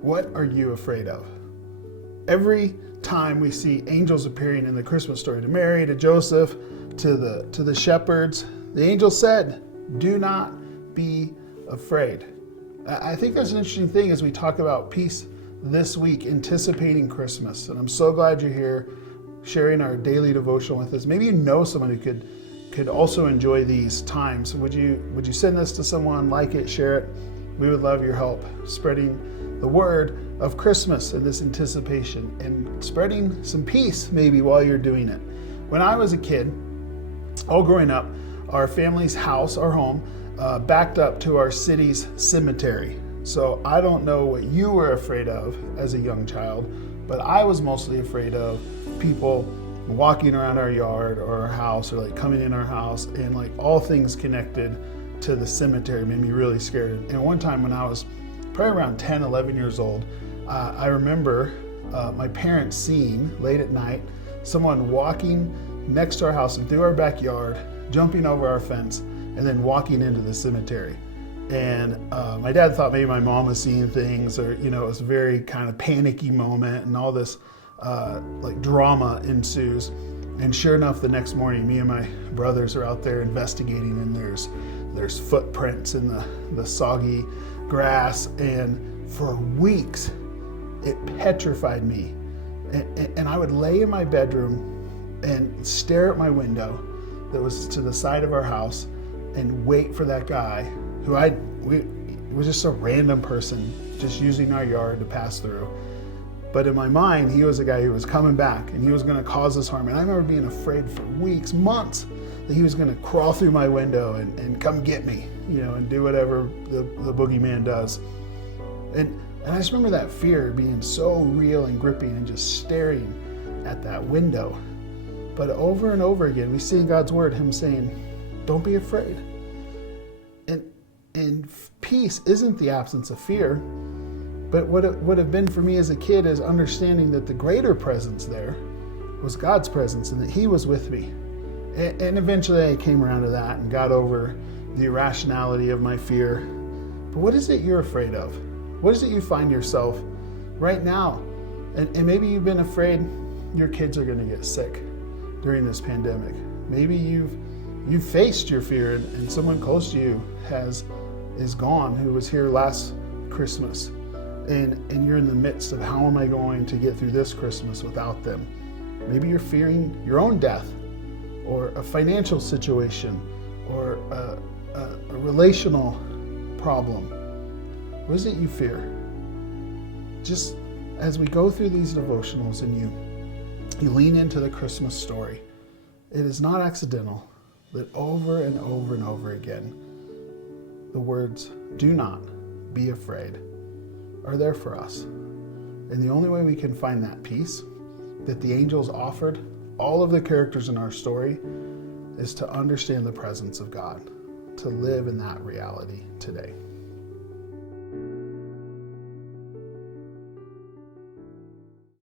What are you afraid of? Every time we see angels appearing in the Christmas story, to Mary, to Joseph, to the shepherds, the angel said, do not be afraid. I think there's an interesting thing as we talk about peace this week, anticipating Christmas. And I'm so glad you're here sharing our daily devotion with us. Maybe you know someone who could also enjoy these times. Would you send this to someone, like it, share it? We would love your help spreading the word of Christmas and this anticipation and spreading some peace maybe while you're doing it. When I was a kid, all growing up, our family's house, our home, backed up to our city's cemetery. So I don't know what you were afraid of as a young child, but I was mostly afraid of people walking around our yard or our house, or like coming in our house, and like all things connected to the cemetery made me really scared. And one time when I was probably around 10, 11 years old, I remember my parents seeing late at night someone walking next to our house and through our backyard, jumping over our fence, and then walking into the cemetery. And my dad thought maybe my mom was seeing things, or it was a very kind of panicky moment, and all this like drama ensues. And sure enough, the next morning, me and my brothers are out there investigating, and there's footprints in the soggy grass. And for weeks, it petrified me. And I would lay in my bedroom and stare at my window that was to the side of our house and wait for that guy who was just a random person just using our yard to pass through. But in my mind, he was a guy who was coming back, and he was going to cause us harm. And I remember being afraid for weeks, months, that he was going to crawl through my window and come get me, and do whatever the boogeyman does. And I just remember that fear being so real and gripping, and just staring at that window. But over and over again, we see in God's word him saying, don't be afraid. And peace isn't the absence of fear, but what it would have been for me as a kid is understanding that the greater presence there was God's presence, and that he was with me. And eventually I came around to that and got over the irrationality of my fear. But what is it you're afraid of? What is it you find yourself right now? And maybe you've been afraid your kids are going to get sick during this pandemic. Maybe you've faced your fear, and someone close to you is gone, who was here last Christmas. And you're in the midst of, how am I going to get through this Christmas without them? Maybe you're fearing your own death, or a financial situation, or a relational problem. What is it you fear? Just as we go through these devotionals and you lean into the Christmas story, it is not accidental that over and over and over again, the words, do not be afraid, are there for us. And the only way we can find that peace that the angels offered all of the characters in our story is to understand the presence of God, to live in that reality today.